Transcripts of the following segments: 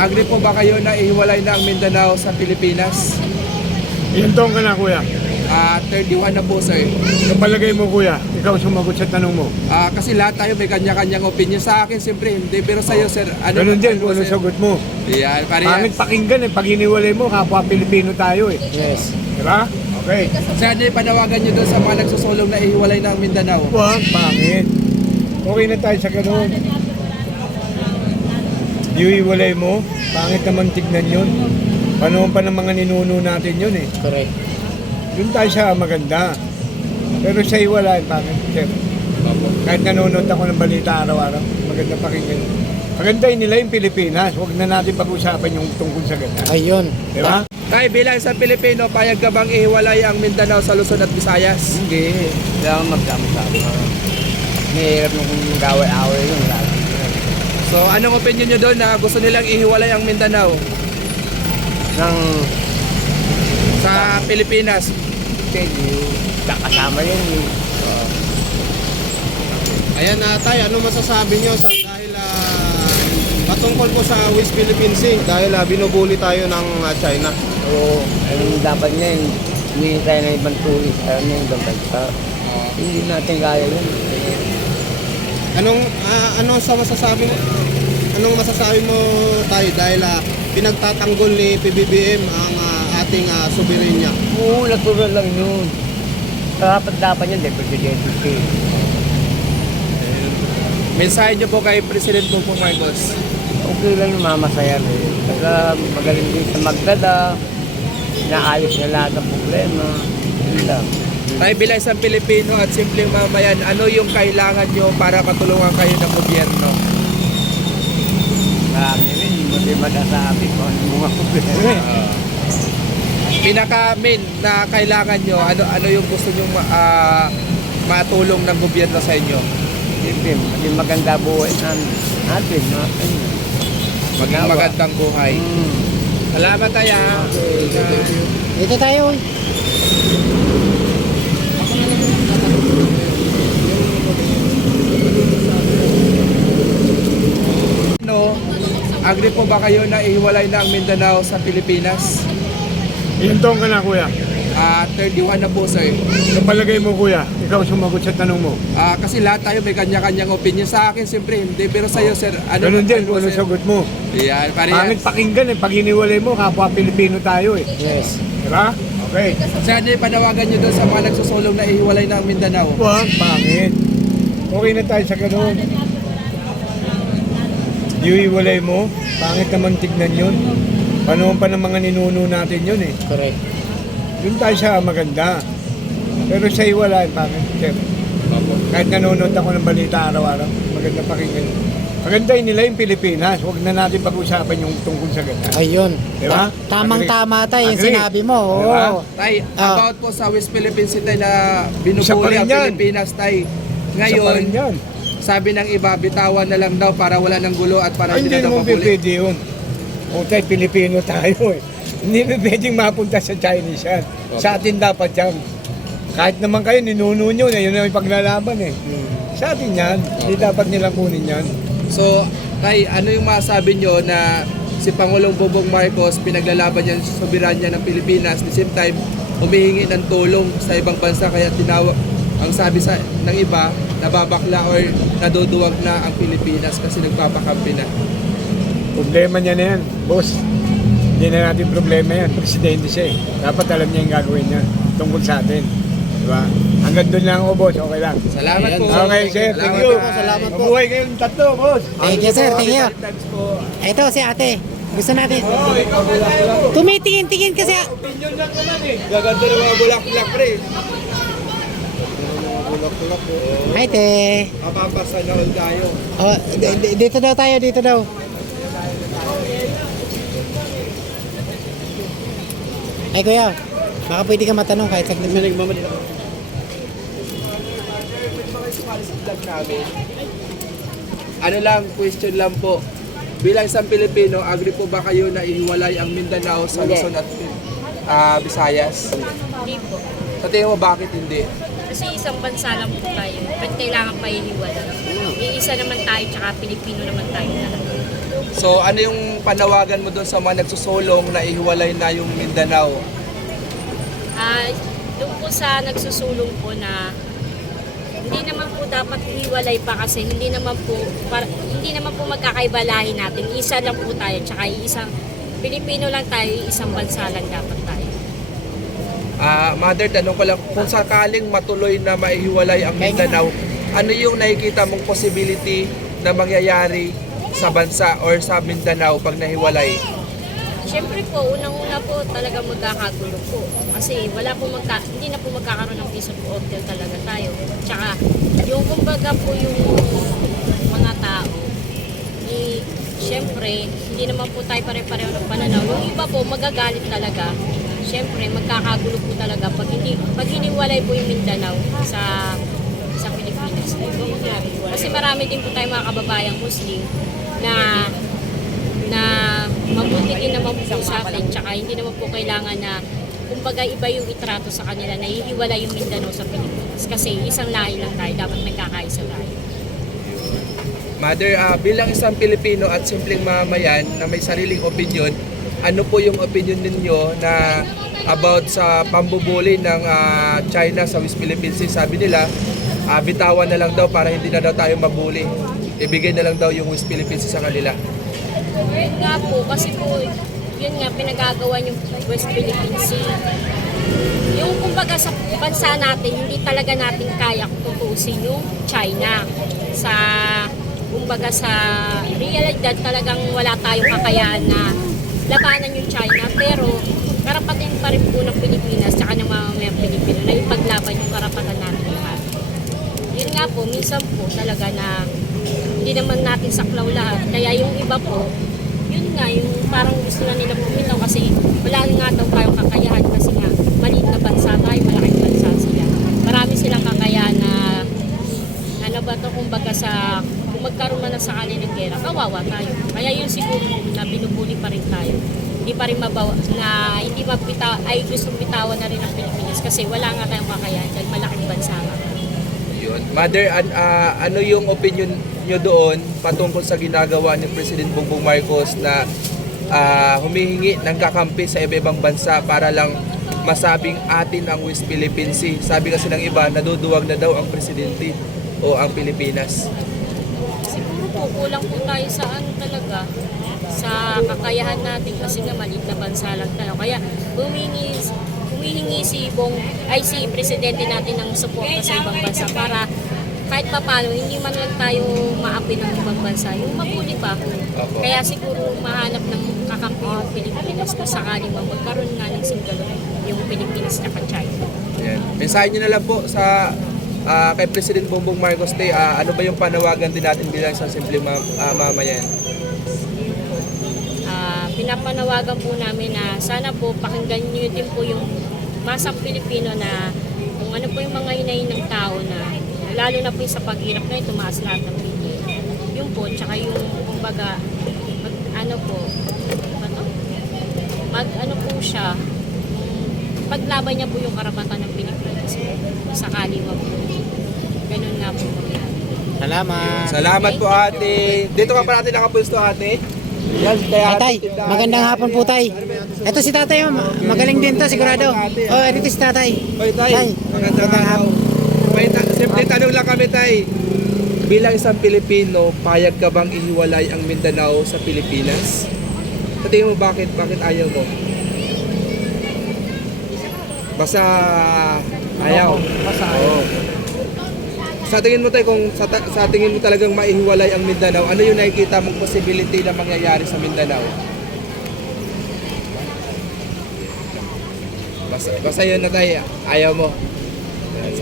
Agree po ba kayo na ihiwalay na ang Mindanao sa Pilipinas? Ilan taon ka na, kuya? 31 na po, sir. Sa palagay mo, kuya, ikaw sumagot sa tanong mo. Kasi lahat tayo may kanya-kanyang opinion. Sa akin, siyempre, hindi. Pero sa'yo, sir, Ganun din kung ano sagot mo. Yan, Pangit pakinggan eh. Pag iniwalay mo, kapwa Pilipino tayo eh. Yes. Diba? Okay. Sir, ano yung panawagan nyo doon sa mga nagsusulong na ihiwalay na ang Mindanao? Huwag, pangit. Okay na tayo sa ganun. Iiwalay mo, pangit naman tignan yun. Panahon pa ng mga ninuno natin yun eh. Correct. Yun tayo sa maganda. Pero sa iwalay, pangit. Sir. Kahit nanonood ako ng balita araw-araw, maganda pakinggan. Magandahin nila yung Pilipinas. Huwag na natin pag-usapan yung tungkol sa ganda. Ayun. Diba? Tay, bilang isang Pilipino, payag ka bang ihiwalay ang Mindanao sa Luzon at Visayas? Hindi. Kailangan magkama-sama. Mahirap nung gaway-away yun. So, anong opinion nyo doon na gusto nilang ihiwalay ang Mindanao Nang sa Pilipinas? kasama yun. Ayan Tay, ano masasabi nyo dahil patungkol po sa West Philippine Sea dahil binubuli tayo ng China? Oo. Anong dapat niya yun? Hindi tayo ng ibang tulis. Ano yung ibang bansa? Hindi natin kaya yun. Anong masasabi mo tayo dahil pinagtatanggol ni PBBM ang ating soberenya? Oo, natural lang yun. Dapat yun, presidente. Mensahe nyo po kay President Bongbong Marcos. Okay lang yung mamasaya rin. Saka magaling din sa magdala. Naayos na lahat ng problema. Yun lang. Tay, bilang isang Pilipino at simpleng mamayan, ano yung kailangan nyo para matulungan kayo ng gobyerno? Marami rin, hindi madasabi ko ano mga problema. Pinaka-main na kailangan nyo, ano yung gusto nyo matulong ng gobyerno sa inyo? Siyempre, maging maganda buhay natin. Maging magandang buhay. Salamat tayo. Dito tayo. Agree po ba kayo na ihiwalay na ang Mindanao sa Pilipinas? Ilan taon ka na, kuya? 31 na po, sir. Sa palagay mo, kuya, ikaw sumagot sa tanong mo. Kasi lahat tayo may kanya-kanyang opinion. Sa akin, siyempre, hindi. Pero sa'yo, sir, Ganun din kung ano sagot mo. Yan, Pangit pakinggan eh. Pag iniwalay mo, kapwa Pilipino tayo eh. Yes. Diba? Okay. Sir, ano yung panawagan nyo doon sa mga nagsusulong na ihiwalay na ang Mindanao? Huwag, pangit. Okay na tayo sa ganun. Iiwalay mo, pangit naman tignan yun. Panahon pa ng mga ninuno natin yun eh. Correct. Yun tayo sa maganda. Pero sa iwalay, pangit. Sir. Kahit nanonood ako ng balita araw-araw, maganda pakinggan. Magandahin nila yung Pilipinas. Huwag na natin pag-usapan yung tungkol sa ganda. Ayun. Diba? Tamang-tama tayo yung Agree. sinabi mo. Oo. Diba? Tay, about po sa West Philippine Sea, tay, na Isa pa binubuli rin ang yan. Pilipinas, tay. Isa pa rin Ngayon, yan. sabi ng iba, bitawan na lang daw para wala ng gulo at para Ay, hindi hindi na daw mo mabuli. pwede yun. O tayo, Pilipino tayo eh. Hindi mo pwedeng mapunta sa Chinese yan. Sa atin dapat yan. Kahit naman kayo, ninuno nyo na yun ang ipaglalaban eh. Sa atin yan. Hindi dapat nilang kunin yan. So, tay, ano yung masabi nyo na si Pangulong Bongbong Marcos pinaglalaban niya sa soberanya ng Pilipinas, at the same time, humihingi ng tulong sa ibang bansa, kaya tinawag, ang sabi ng iba, nababakla or naduduwag na ang Pilipinas kasi nagpapakampi na. Problema niya na yan, boss. Hindi na natin problema yan. Presidente siya eh. Dapat alam niya yung gagawin niya tungkol sa atin. Diba? Hanggang doon lang ako, boss. Okay lang. Salamat po. Okay, sir. Thank you. Salamat po. Mabuhay kayong tatlo, boss. Thank you, sir. Thank you. Thanks po. Ito si ate. Gusto natin. Oh, ikaw pala. Tumitingin-tingin kasi. Opinion lang naman eh. Gaganda ng mga bulak-bulak, pre. Hi, te. Mapapasa na ulit tayo. Oh, dito daw tayo, dito daw. Ay, kuya. Baka pwede ka matanong kahit saglit. Nagmamadali ako. Vlog namin. Ano lang, question lang po. Bilang isang Pilipino, agree po ba kayo na ihiwalay ang Mindanao sa Luzon at Visayas? Hindi po. Sa tingin mo, bakit hindi? Kasi isang bansa lang po tayo. Ba't kailangan pa iniwala? Iisa naman tayo, tsaka Pilipino naman tayo lahat. So ano yung panawagan mo doon sa mga nagsusulong na ihiwalay na yung Mindanao? Doon po sa nagsusulong po na hindi naman po dapat hiwalay pa kasi hindi naman po magkakaibalahin natin. Isa lang po tayo, tsaka isang Pilipino lang tayo, isang bansa lang dapat tayo. Mother, tanong ko lang, kung sakaling matuloy na maihiwalay ang Mindanao, ano yung nakikita mong possibility na mangyayari sa bansa or sa Mindanao pag nahiwalay? Siyempre po, unang-una po talaga magkakagulo po. Kasi hindi na po magkakaroon ng peace of order talaga tayo. Tsaka, yung kumbaga po yung mga tao, siyempre, hindi naman po tayo pare-pareho ng pananaw. Yung iba po, magagalit talaga. Siyempre, magkakagulo po talaga pag hiniwalay po yung Mindanao sa Pilipinas. Kasi marami din po tayo mga kababayang Muslim na mabuti din naman po sa atin, tsaka hindi naman po kailangan na kumbaga iba yung itrato sa kanila na ihiwala yung Mindanao sa Pilipinas kasi isang lahi lang tayo, dapat nagkakaisa tayo. Mother, bilang isang Pilipino at simpleng mamamayan na may sariling opinion, ano po yung opinion ninyo na about sa pambubuli ng China sa West Philippine Sea? Sabi nila, bitawan na lang daw para hindi na daw tayo mabuli. Ibigay na lang daw yung West Philippine Sea sa kanila. Yun nga po, kasi po, yun nga, pinagagawa yung West Philippine Sea. Yung kumbaga sa bansa natin, hindi talaga natin kaya tutusin yung China. Kumbaga sa realidad talagang wala tayong kakayahan na labanan yung China. Pero karapatan pa rin po ng Pilipinas tsaka ng mga mamayang Pilipino na ipaglaban yung karapatan natin lahat. Yun nga po, minsan po talaga na hindi naman natin saklaw lahat. Kaya yung iba po, yun nga, yung parang gusto na nila bumitaw kasi wala nga daw tayong kakayahan kasi nga maliit na bansa tayo, malaking bansa sila. Marami silang kakayahan na ano ba to, kumbaga kung magkaroon man na sa kanilang gera, kawawa tayo. Kaya yun siguro na binubuli pa rin tayo. Hindi pa rin mabawa, na hindi gustong bitawan na rin ang Pilipinas kasi wala nga tayong kakayahan dahil malaking bansa nga. Yun. Mother, ano yung opinion nyo doon patungkol sa ginagawa ni President Bongbong Marcos na humihingi ng kakampi sa iba-ibang bansa para lang masabing atin ang West Philippine Sea? Sabi kasi ng iba, naduduwag na daw ang presidente o ang Pilipinas. Siguro po, kulang po tayo sa talaga, sa kakayahan natin kasi nga maliit na bansa lang tayo. Kaya humihingi si Presidente natin ng suporta sa ibang bansa para kahit papalo, hindi man lang tayo maapi ng ibang bansa, yung mabuli pa. Kaya siguro mahanap ng kakampi yung Pilipinas kung sakaling magkaroon nga ng single yung Pilipinas na ka-China. Yan. Mensahe nyo na lang po sa kay President Bongbong Marcos Day, ano ba yung panawagan din natin bilang isang simpleng mamayan? Pinapanawagan po namin na sana po pakinggan nyo din po yung masang Pilipino na kung ano po yung mga hinahin ng tao na lalo na po yung sa paghirap na tumaas lahat ng pili. Yung po, tsaka yung kumbaga paglaban niya po yung karapatan ng Pilipinas kung sakali mo po. Ganun nga po mangyari. Salamat. Salamat po ate. Dito ka pa natin nakapwesto ate. Yan, Tay, magandang hapon po tay. Ito si tatay, magaling din to sigurado. Oh, ito si tatay. Hoy tay, Tay, magandang araw. Simple tanong lang kami tay. Bilang isang Pilipino, payag ka bang ihiwalay ang Mindanao sa Pilipinas? Sa tingin mo bakit ayaw mo? Basta ayaw. Basta Oo. Sa tingin mo tayo, kung sa tingin mo talagang maihiwalay ang Mindanao, ano yung nakikita mong possibility na mangyayari sa Mindanao? Basta yun na tayo, ayaw mo.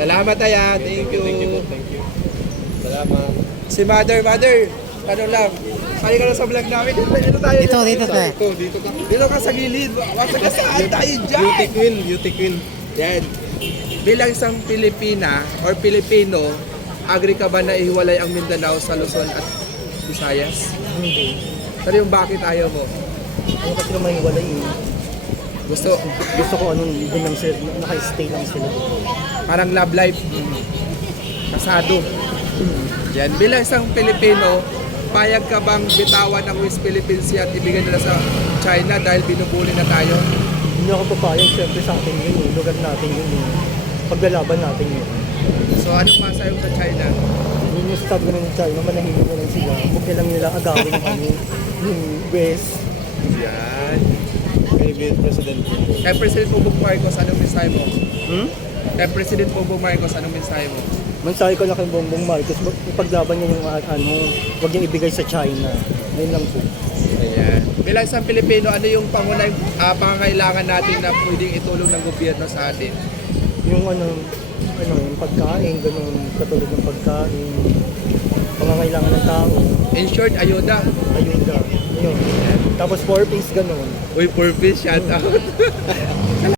Salamat tayo, thank you. Salamat. Si Mother, ano lang, kaya ka lang sa vlog namin, dito tayo. Dito tayo. Dito ka sa gilid, wasa ka saan tayo dyan. Beauty queen. Yan. Bilang isang Pilipina or Pilipino, agree ka ba na ihiwalay ang Mindanao sa Luzon at Visayas? Hindi. Pero yung bakit ayaw mo? Ano kasi naman hiwalay eh. Gusto ko anong din lang sila, naka-stay lang sila. parang love life. Kasado. Yan. Bilang isang Pilipino, payag ka bang bitawan ng West Philippine Sea at ibigay nila sa China dahil binubuli na tayo? Hindi ako papayag, siyempre sa atin yun, yung lugar natin yun, yung paglalaban natin yun. So anong masayo sa China? Yung stop ko ng China, manahimik na lang sila. Huwag na lang nila agawin yung West. Yan. Favorite president. Kay President Bongbong Marcos, anong mensahe mo? Hmm? Kay President Bongbong Marcos, anong mensahe mo? Mansahe ko lang kay Bongbong Marcos, ipaglaban niya yung huwag niya ibigay sa China. Ayun lang po. Ayan. Bilang isang Pilipino, ano yung pangunahing pangangailangan natin na pwedeng itulong ng gobyerno sa atin? Yung yung pagkain, ganun, katulad ng pagkain, pangangailangan ng tao, In short, ayuda. ayuda, yun. Tapos 4 piece, ganun. Uy, purpose, shout out.